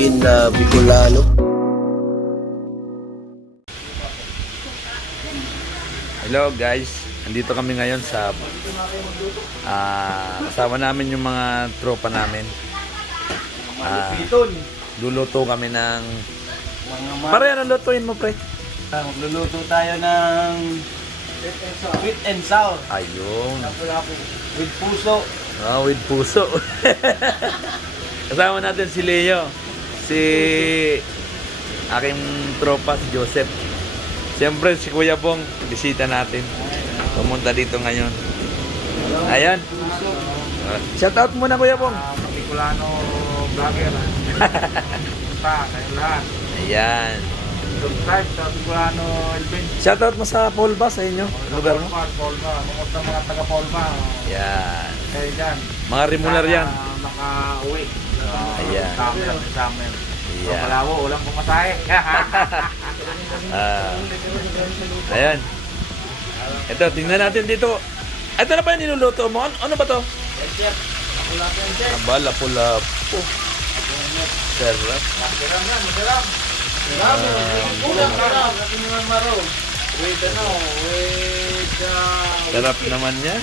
lutuin na Bicolano. Hello guys, andito kami ngayon sa kasama namin yung mga tropa namin. Luluto kami ng pare, ano lutuin mo pre? Magluluto tayo ng sweet and sour. Ayun. With puso. With puso. Kasama natin si Leo, si aking tropa si Joseph. Siyempre si Kuya Bong, bisita natin. Pumunta dito ngayon. Ayan. Shout out muna Kuya Bong. Bicolano vlogger. Pa, kayo lahat. Ayan. Subscribe sa Bicolano Elvin. Shout out mo sa Polba sa inyo, lugar mo. Polma. Mga taga Polma. Ayan. Kayo dyan. Mga regular yan. Naka-uwi. Ayan. Summer. Ayan. Malawo, walang pumasahe. Ayan. Ito, tingnan natin dito. Ito na ba yung niluluto mo? Ano ba to? Aba, lapu-lapu. Sarap. Sarap naman yan.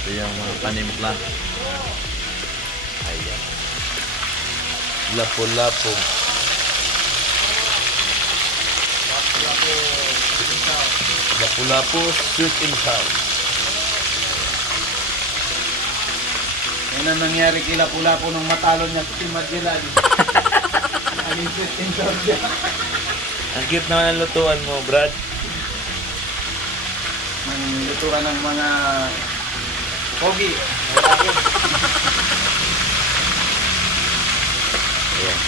Ito yung mga panimpla. Ayan. Lapu-lapu. Lapu-lapu, sweet and sour. Yan ang nangyari kay Lapu-Lapu nung matalo niya si Magellan. Ang sweet and sour niya. Ang cute naman ang lutuan mo, Brad. Ang lutuan ng mga pogi. Ayan.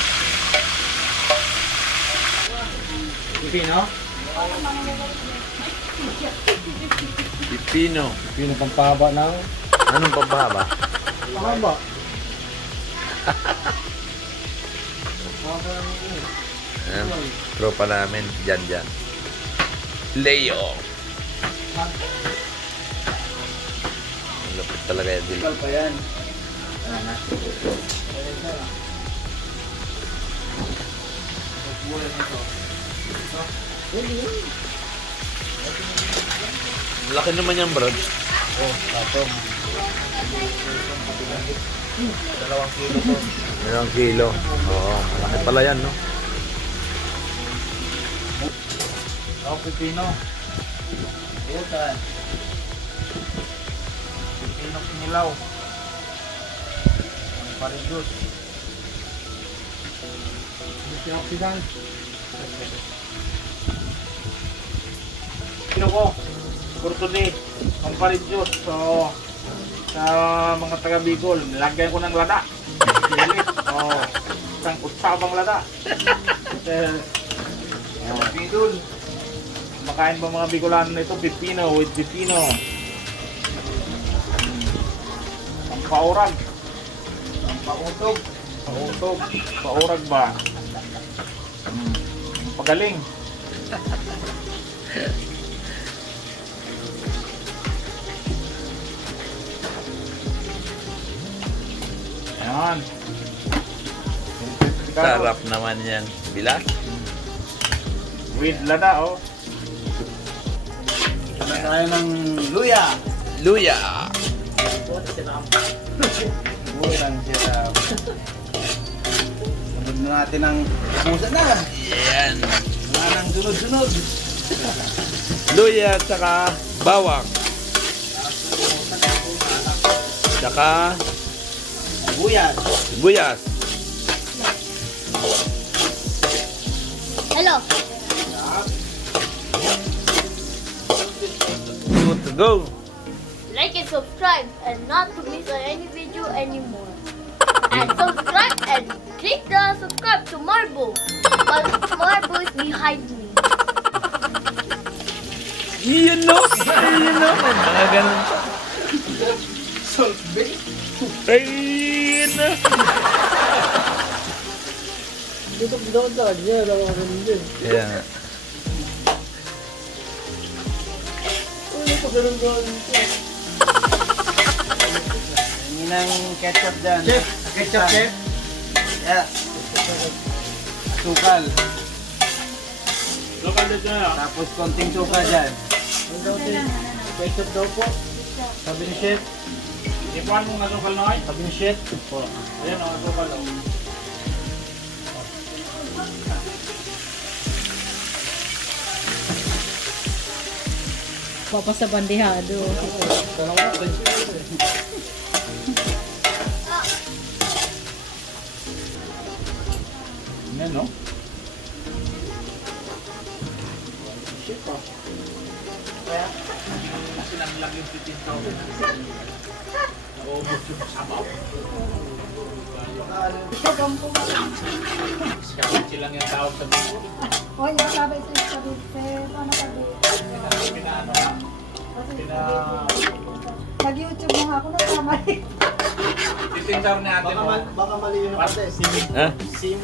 Pipino? Pipino. Pipino pampahaba ng Anong pampahaba? pahaba. Ayan. Tropa namin. Dyan. Leo. Ang lapit talaga yan. Ikaw pa yan. Laki naman yan, Brad. Oh, tatong. 2 kilo to. 2 kilo. Oo, malaki pala yan, no? Oh, pipino. Butan. Pipino kinilaw. Ang paridus. Antioxidant. Pipino ko. Kurtudi. Ang paridus. So, sa mga taga Bicol, nilagyan ko ng lada. Oh, isang kutsabang lada. Bidul. Makain ba mga Bicolano na ito? Pipino with pipino. Pampaurag. Pampautog. Pautog. Paurag ba? Pagaling. Ayan. Sarap naman yan. Bilas? With lada, oh. Tayo ng luya. Luya! Buhay lang siya. Sabod na natin ang pusa na. Yan. Wala nang sunod-sunod. Luya at saka bawang. Saka Buyas. sibuyas. Hello. Good to go. Like and subscribe and not to miss any video anymore. And subscribe and click the subscribe to Marble. But Marble is behind me. Iyan no? Iyan no? Mga ganun pa. Salt bait. Ayun na. Dito daw niya. Daw ako din. Kaya nga. Ano pa ganun doon? Hindi ng ketchup dyan. Chef, ketchup chef? Yes. Sukal. Local dito na. Tapos konting suka dyan. Ketchup daw po. Sabi ni Chef. Ipuan mo nga local na ay. Sabi ni Chef. Po. Ayan o, local daw. Papa sa bandihado. Yan no? Kasi lang yung 15,000. Naubos yung sabaw. Kasi lang yung tawag sa buko. Oh, yung sabi sa Isabel, ano sabi? Pinaano na. Nag-YouTube mo nga ako, nagkamali. Titinsaw ni ate mo. Baka mali yun ang ate. Ha? Sim.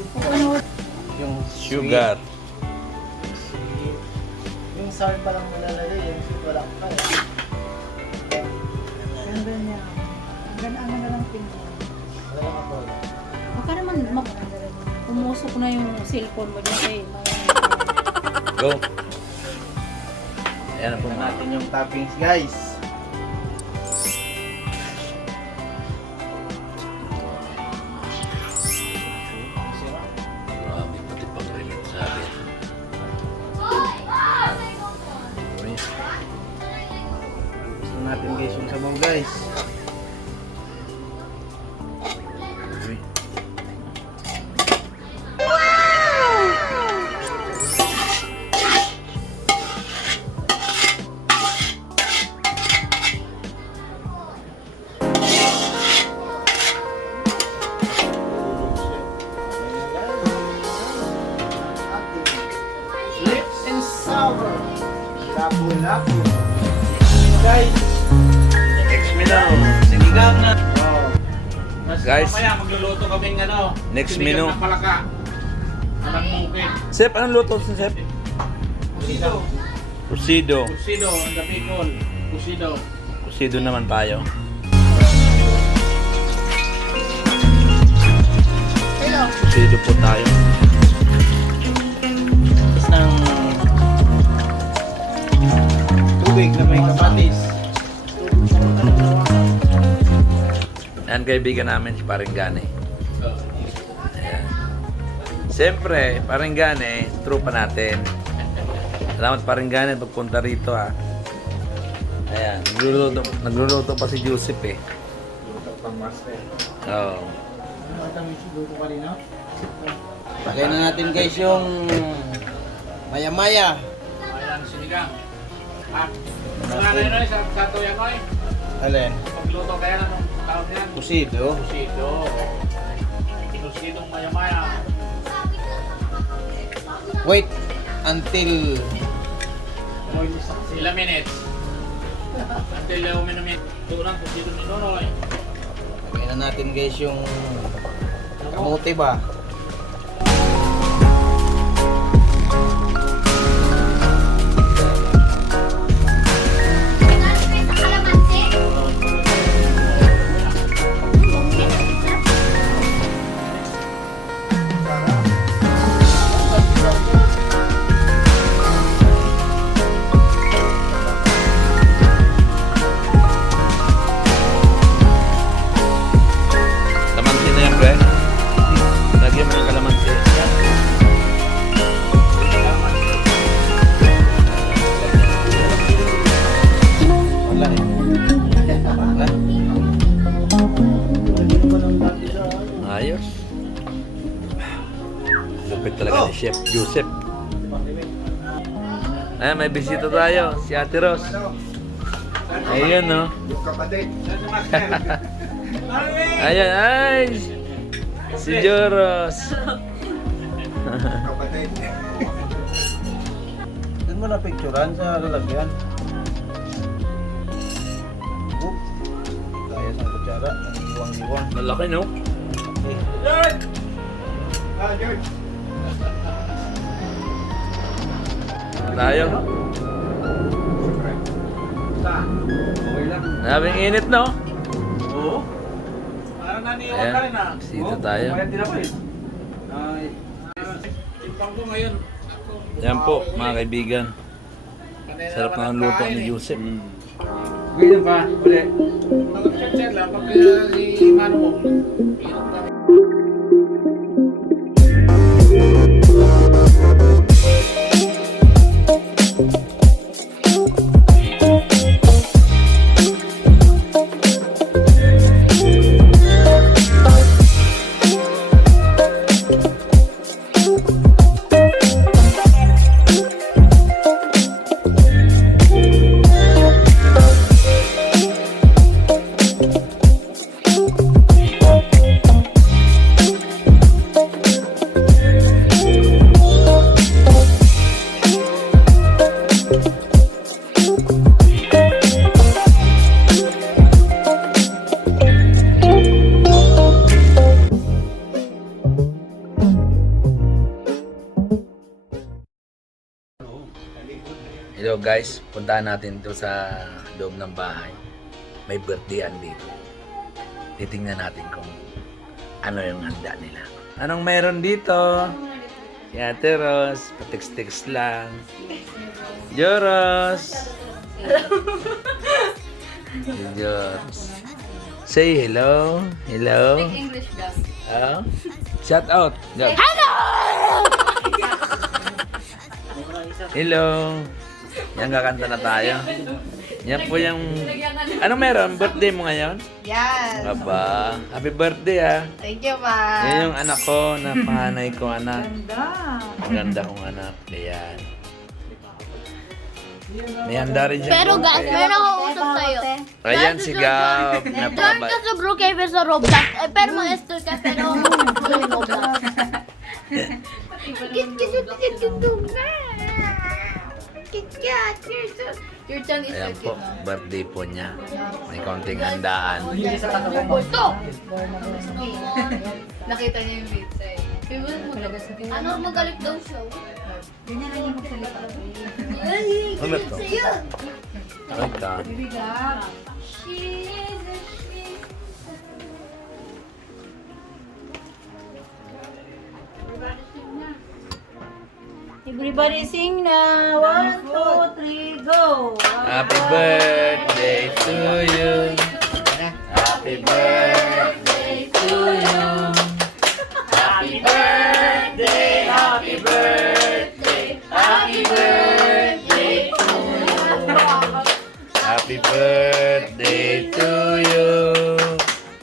Yung Sugar. Yung salt pa lang nalalagay, yung sweet wala pa eh. Ganda niya. Ganda na lang tingin. Wala lang ako. Baka naman umusok na yung cellphone mo dyan eh. Go. Ayan na po Tingnan mga. natin yung toppings guys. Marami pati pang relate sa atin. Uy. Gusto natin guys yung sabaw guys. Uy. Sweet and sour. Lapu-lapu. Guys. Next menu. Sinigang na. Wow. Guys. Mamaya magluluto kaming ano. Next sinigang menu. ng palaka. Alang bukid. Sep, anong luto si Sep? Pusido. Pusido. Pusido, ang dapikol. Pusido. Pusido naman tayo. Pusido po tayo. Tapos ng tubig na may kamatis. Ayan kaibigan namin si Paringgane. Ayan. Siyempre, Paringgane, trupa natin. Salamat Paringgane pagpunta rito ha. Ayan, nagluluto pa si Joseph eh. Oo. Lagay na natin guys yung maya-maya. Ayan, sinigang. At, wala na yun ay, sa tuyan ko ay. Alin? Pagluto kaya na nung taon yan. Pusido. Pusido. Pusidong maya-maya. Wait until Ilang minutes? Until uminumin. Turang pusido ni Nonoy. lagay na natin guys yung kamote ba? Kalamansi na yan, pre. Lagyan mo ng kalamansi. Wala eh. Wala. Ayos. Lupit talaga ni Chef Joseph. Ayan, may bisita tayo. Si Ate Ros. Ayun, no? Ayan, ay! Si Joros. Doon mo na picturean sa lalagyan. Oop. Kaya sa kutsara. Iwang-iwang. Malaki, no? Okay. Tayo. Sabing init, no? Oo. Parang ni Ayan, Juan Karina. bisita tayo. Mayat din ako eh. Timpang ko ngayon. Yan po, mga kaibigan. Sarap ng luto ni Joseph. Ganyan pa, uli. Mag-chat lang pag si Mano mo. Inom kami. Hello guys, puntahan natin to sa loob ng bahay. May birthdayan dito. Titingnan natin kung ano yung handa nila. Anong meron dito? Si Ate Ros, patiks-tiks lang. Joros! Joros. Say hello. Hello. English daw. Oh. Shout out. Go. Hello! Yan, kakanta na tayo. Yan po yung... Anong meron? Birthday mo ngayon? Yes. Aba, happy birthday ah. Thank you, ma. Yan yung anak ko, na panganay ko anak. Ganda. Maganda kong anak. Ayan. May handa rin siya. Pero guys, meron akong usap sa'yo. Ayan si Gab. Join Napakabait. ka sa Brookhaven sa Roblox. Eh, pero mag-install ka pero sa Roblox. Your chan is Ayan so po, cute, no? birthday po niya. May konting handaan. Ito! Nakita niya yung pizza eh. Favorite mo talaga sa pizza. Ano magalit daw siya? Ganyan lang yung magsalita. Ano to? Ay ka. Bibigat. Everybody sing na. 1, 2, 3, go. Happy birthday to you. Happy birthday to you. Happy birthday, happy birthday, happy birthday to you. Happy birthday to you.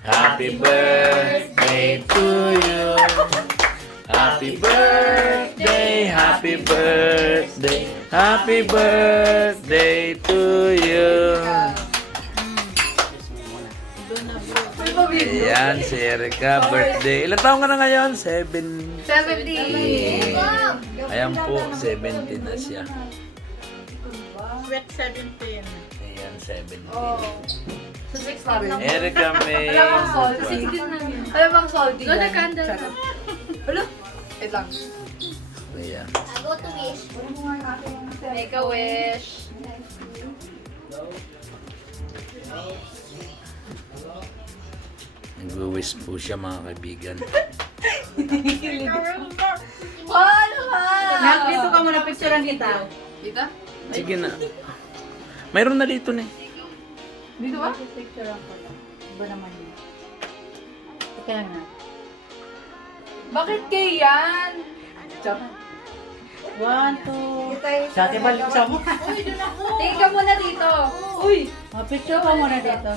Happy birthday to you. Happy birthday, happy birthday, happy birthday to you. Ayan, si Erica, birthday. Ilan taong ka na ngayon? 70! Ayan po, 70 na siya. Sweet 17. Ayan, 70. So 6 na rin. Erica May. Alam bang salty? Alam bang salty? Go na candle ka. Hello? Wait lang. Ayan. I go to wish. Make a wish. Nag-wish po siya mga kaibigan. Nak, Dito ka muna, picturean kita. Dito? Sige na. Mayroon na dito na eh. Dito ba? Picturean ko lang. Iba naman yun. Teka nga. Bakit kay yan? 1, 2. Sa atin ba, isa mo? Tingin ka muna dito. Uy! Picture ka muna dito.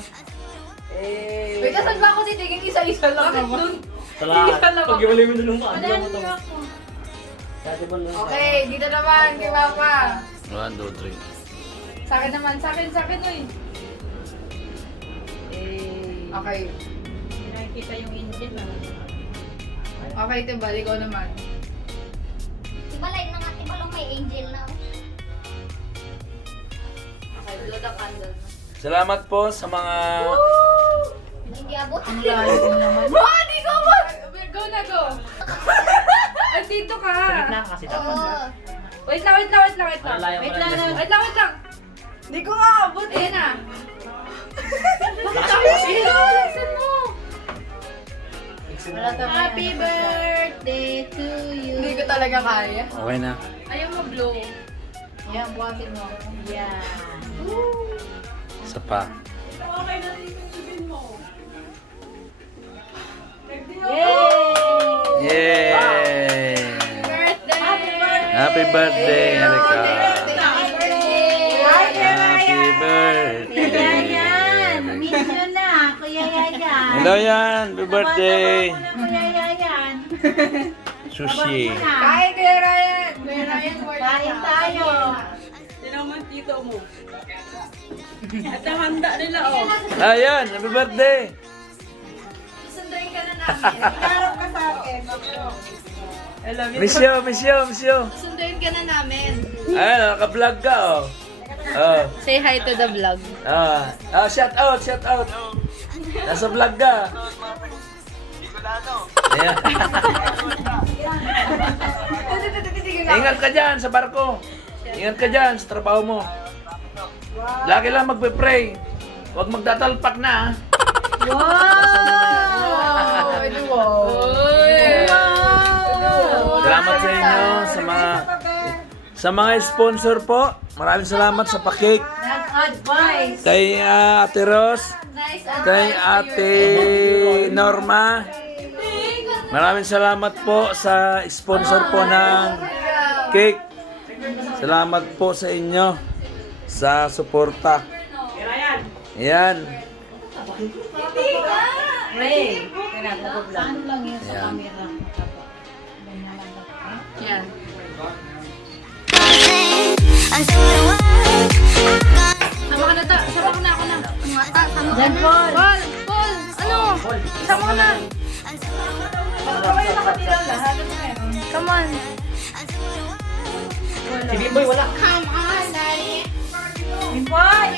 Wait, saan ba ako titigin? Isa-isa lang naman. Salamat. Pag iwalay mo nung ano Madaan mo to. mo ako. Sa atin ba, Okay, dito naman kay Papa. 1, 2, 3. Sa akin naman, sa akin, uy. Okay. Nakikita yung engine na. Okay, Tibal, ikaw naman. Tibalay na nga, tibalong may angel na. Okay, blow the candle. Salamat po sa mga... Hindi abot. Ang layo din naman. Oh, di ko ba? Go na, go. Andito ka. na kasi Oo. Wait lang. Malayo Wait lang. mo lang. Wait lang. Di ko nga abot. Ayan na. Bakit ako sila? Listen mo. Happy birthday to you. Hindi ko talaga kaya. Okay na. Ayaw mag-blow. Yan, buhatin mo. Yan. Isa pa. Yay! Yay! Happy birthday, Erika. Happy birthday. Yayan! Miss you na, Kuya Yayan. Hello yan. Happy birthday. Kuya Yayan. Sushi. Kain, Kuya Ryan. Kuya Ryan, Kain tayo. Tinaman tito mo. At ang handa nila, oh. Ayan, happy birthday. Susunduin ka na namin. Ikarap ka sa akin. Miss you, miss you, miss you. Susunduin ka na namin. Ayan, naka-vlog ka, oh. Oh. Say hi to the vlog. Shout out, shout out. Nasa vlog ka. Ayan. Ingat ka dyan sa barko. Ingat ka dyan sa trabaho mo. Lagi lang magpe-pray. Huwag magtatalpak na, ha? Salamat sa inyo sa mga sponsor po. Maraming salamat sa pa-cake. Advice. Kay Ate Ros, kay Ate Norma. Maraming salamat po sa sponsor po ng cake. Salamat po sa inyo sa suporta. Ayan. Ray. Ano lang yun sa Ayan. camera? Yan. Sama ka na ta. Sama ko na ako na. Yan, Paul. Paul! Paul! Ano? Sama ko na. Come on. Si Bimboy wala. Come on, Daddy. Bimboy!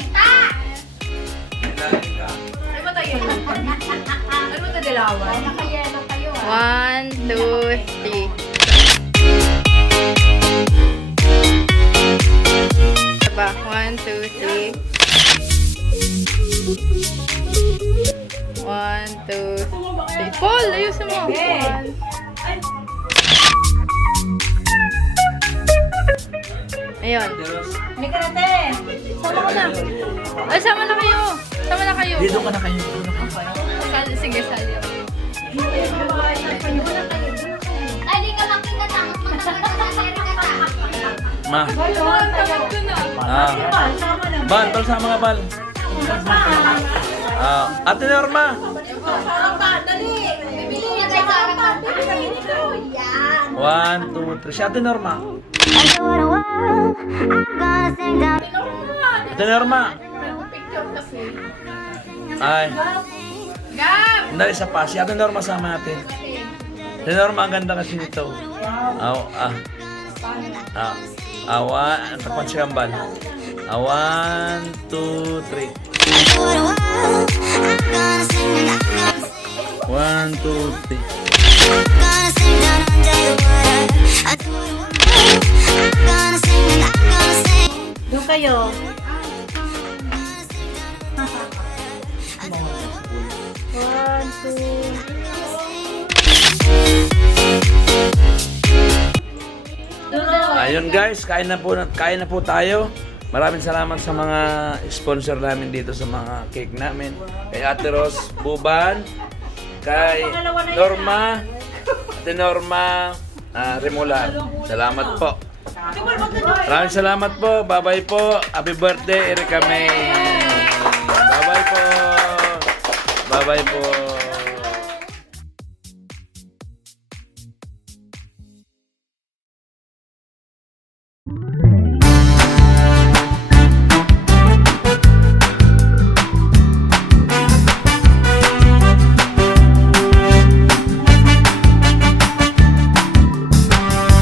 Ano ba tayo? Ano ba tayo dilawan? Nakayelo kayo. 1, 2, 3. Diba? 1, 2, 3. 1, 2, 3. Paul, ayusin mo. 1. Ayun. Hindi ka natin. Sama ko na. Ay, sama na kayo. Sama na kayo. Dito ka na kayo. Dito na kayo. Sige, sali ako. Ay, di ka makikatangos Ma. Tawag ko na. Bal, tol sama nga bal. Ate Norma. Bibili niya tayo sa akin. Yan. 1, 2, 3. Si Ate Norma. Ate Norma. Ay. Gab! Hindi, isa pa. Si Ate Norma sama natin. Si Norma, ang ganda kasi nito. Tapan si Kambal. 1, 2, 3. 1, 2, 3. Doon kayo. One, two. Ayun guys, kain na po tayo. Maraming salamat sa mga sponsor namin dito sa mga cake namin. Kay Ate Ros Buban, kay Norma, Ate Norma Remolar. Salamat po. Maraming salamat po. Bye-bye po. Happy birthday, Erika May. Bye-bye po. Bye-bye po.